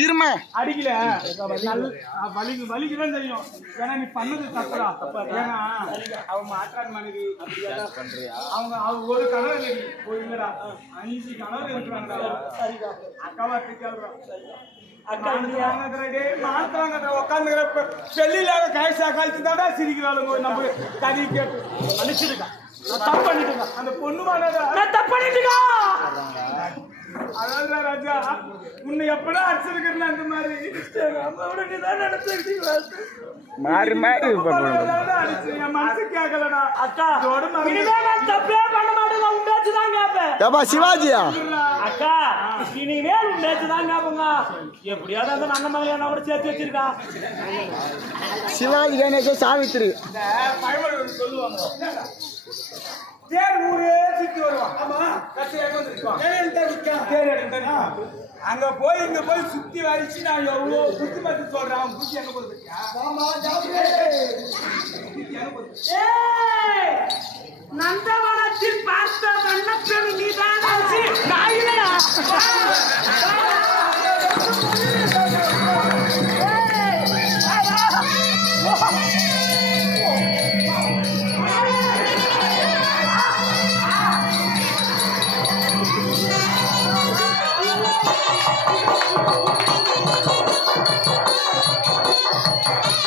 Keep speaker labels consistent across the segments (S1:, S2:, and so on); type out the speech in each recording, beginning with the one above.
S1: இருமை.
S2: அடிக்கல. வலிக்கு வலிக்குதான் தெரியும் ஏன்னா நீ பண்ணது தப்புடா. ஏன்னா அவங்க மாற்றான் மனைவி. அவங்க அவங்க ஒரு கணவர் இல்லடா. அஞ்சு கணவர் இருக்கிறாங்கடா. அக்காவா உட்காந்துக்கிறப்ப வெளியில காய்ச்சா காய்ச்சி தாடா சிரிக்கிறாளுங்க. நம்ம கதை கேட்டு அனுப்பிச்சிருக்கா நான் தப்பு பண்ணிட்டுங்க அந்த பொண்ணு மாடா தப்பு பண்ணிட்டுக்கா? அதான் ராஜா. உன்னை எப்படா அடிச்சிருக்கிறேன் அந்த மாதிரி. அம்மாவோட நீ தான் நடத்திருக்கீங்க
S1: மாறி மாறி ஏப்பா சிவாஜியா?
S3: அக்கா இனிமேல் உன் பேச்சு தான் கேட்பங்க எப்படியாவது அந்த நல்ல மகளை கூட சேர்த்து வச்சிருக்கான்
S1: சிவாஜி கணேசன் சாவித்திரி.
S2: தேர் ஊரே சுத்தி வருவான். ஆமா. கட்சி எங்க வந்துருக்கான் தேர் எடுத்தா அங்க போய் இங்க போய் சுத்தி வரிச்சு நான் எவ்வளவு புத்தி பத்தி சொல்றேன். புத்தி எங்க போகுது
S3: ஏய், நந்தவனத்தில் பார்த்த வண்ணப்பெண் நீதான் நான் இல்லையா
S2: நீ எனக்கு தம்பி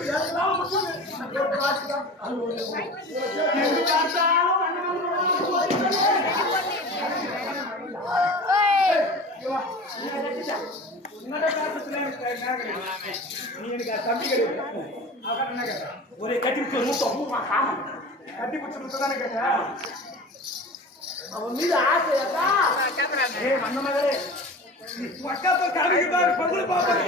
S2: கிடையாது அவன் என்ன கேட்டா
S3: ஒரே கட்டி விட்டு மூத்தம் மூமா காமம்
S2: கட்டி பிடிச்ச முட்டை தானே கேட்டேன்
S3: அவன் மீது ஆசையாக்கா ஏய் வந்த மகளே
S2: பக்கத்துல கருகிட்டாரு பகுதி பாப்பாரு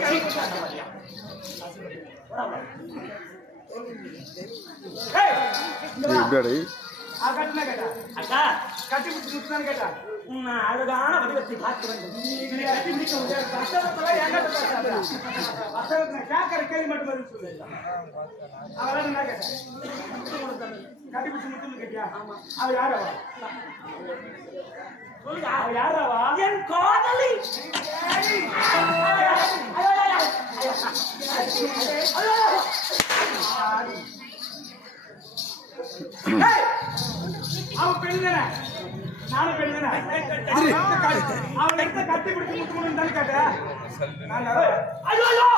S2: கட்டி கேட்டா
S3: அக்கா
S2: கட்டி பிடிச்சி கேட்டா.
S3: அழகான வடிவத்தை
S2: வசனத்துல கேட்கற கேள்வி மட்டும் பதில் சொல்லு. என்ன கேட்டியா? அவ யாரவா? அவ யாரவா?
S3: என் காதலி.
S2: ஏய்! அவன் பெண் தானே? நானும் பெண் தானே அவன் எடுத்த கட்டி- பிடிச்சி முட்டுன்னு தானே கேட்டேன்?
S3: ஐயோ!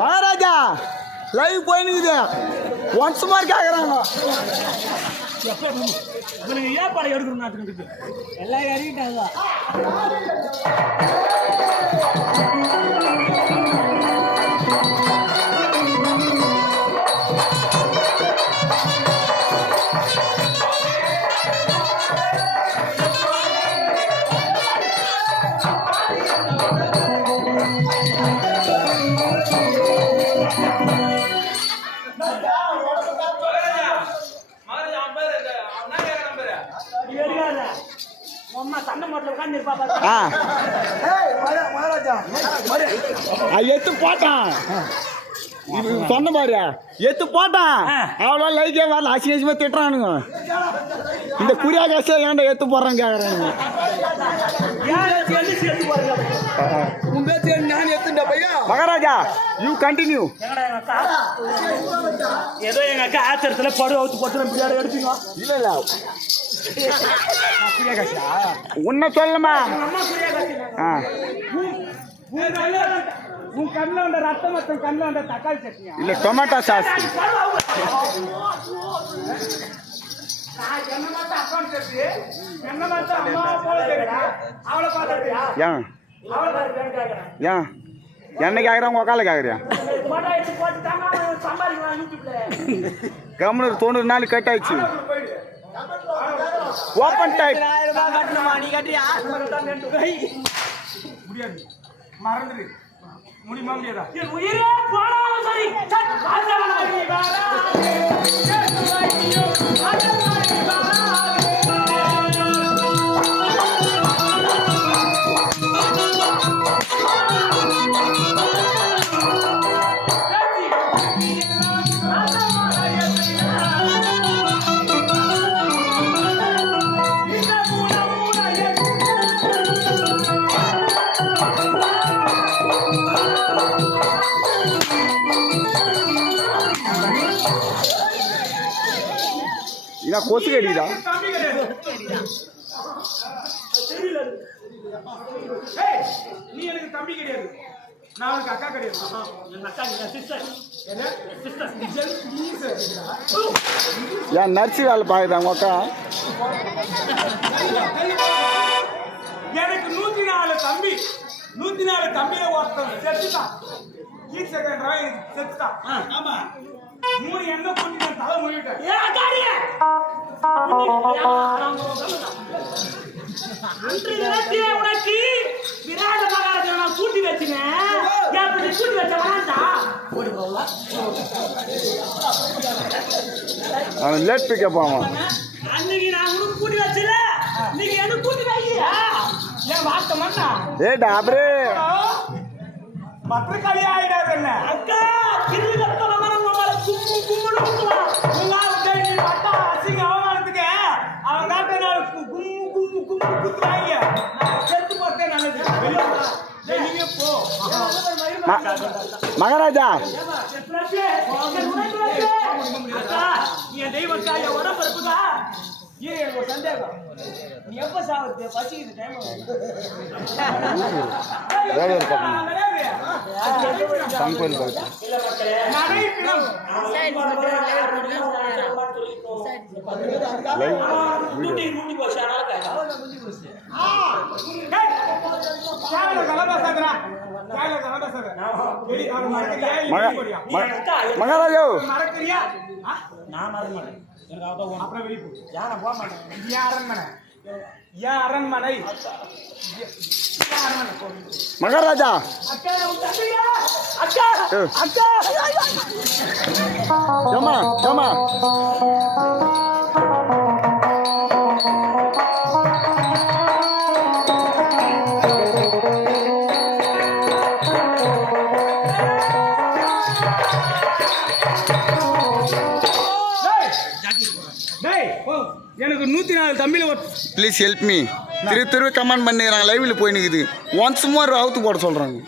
S1: மகாராஜா லைவ் போயினுக்குது. ஒன்ஸ் மார்க்
S3: ஏன் படம் எடுக்கணும் நாட்டுக்கு எல்லாம் இறங்கிட்டாங்க.
S1: எத்து போட்டான்? சொன்ன பாரு எத்து போட்டான்? அவ்வளோ லைக்கே வரல. அசி அசிமா திட்டுறானுங்க. இந்த குறியா காசு ஏன்டா எத்து போடுறான்னு கேக்குறாங்க. மகாராஜா யூ கண்டினியூ
S3: ஏதோ எங்க அக்கா ஆத்திரத்துல படு அவுத்து போட்டு பிள்ளையாட எடுப்பீங்க.
S1: இல்ல இல்ல. உன்னை சொல்லுமா.
S2: உன் கண்ணுல வந்த ரத்தம் கண்ணுல வந்த தக்காளி
S1: இல்ல டொமேட்டோ சாஸ் ஏன்? ஏன்? என்ன கேட்குறான் உக்கால கேட்குறியா
S3: போட்டோ எடுத்து போட்டு தாங்க அவன் சம்பாதிக்கலாம் யூடியூப்ல
S1: கம்முனு தொண்ணூறு நாள் கட் ஆயிடுச்சு ஓப்பன் டைப்
S2: மறந்துடு. முடியுமா முடியாதா
S3: என் உயிரே போனாலும் சரி. சட், ஆண்டவனாகி வாராதே. இயேசுவையோ, ஆண்டவனாகி வாடா.
S1: இதான் கொசு கடிக்குதா
S2: தம்பி கிடையாது ஏய், நீ எனக்கு தம்பி கிடையாது. நான் உனக்கு அக்கா கிடையாது. என்ன?
S1: ஏன் நர்ஸு வேலை பார்க்குதா உங்க அக்கா?
S2: எனக்கு நூத்தி நாலு தம்பி. நூத்தி நாலு தம்பியில ஒருத்தன் செத்துட்டான் கீழ் செகண்ட் எனக்கு செத்துட்டான் ஆமா. மூணு எண்ணெய் கொண்டு நான் தலை மொழிவிட்டேன்
S3: ஏன் அக்காடியே? இன்னைக்கு யாராம் சொல்லுங்க. அன்று தினத்திலே உனக்கு விராட மகாராஜா நான் கூட்டி வச்சினேன் எப்படி கூட்டி வச்ச வேண்டாம். ஓடி போகலாம்
S1: அவன் லேட் பிக்கப் ஆவான்.
S3: அன்னைக்கு நான் உனக்கு கூட்டி வச்சல நீங்க எனக்கு கூட்டி வைக்கியா
S2: ஏன் வார்த்தை மண்ணா
S1: ஏ டாப்ரே
S2: என்ன?
S3: அக்கா கிருமி கட்ட மகனம் உங்களை கும்மு கும்முன்னு குத்துவான்.
S2: உங்களால உதவி நீ பட்டா அசிங்க அவமானத்துக்கு அவன் காட்ட நான் கு- கும்மு கும்மு கும்மு குத்துறாங்க. நான் செத்து போறதே நல்லது. வெளியே வா. டேய், நீங்க போ.
S1: மகாராஜா.
S3: என் தெய்வக்கா, என் உடம்பு இருக்குதா?
S2: ஏன் எனக்கு ஒரு சந்தேகம். நீ எப்ப பசிக்குது டைம்
S1: மகாராஜா!
S2: மறக்கறியா?
S3: நான் மறக்க மாட்டேன். எனக்கு அவதான்.
S2: அப்புறம் வெளிய போ
S3: போக மாட்டேன்?
S2: அரண்மனை? அரண்மனை.
S1: மகாராஜா!
S3: அக்கா. அக்கா.
S2: எனக்கு நூத்தி நாலு தமிழ்
S1: ப்ளீஸ் ஹெல்ப் மீ திரு திரு கமெண்ட் பண்ணிடுறாங்க லைவ்ல போய் நிற்குது ஒன்ஸ் மோர் அவுத்து போட சொல்கிறாங்க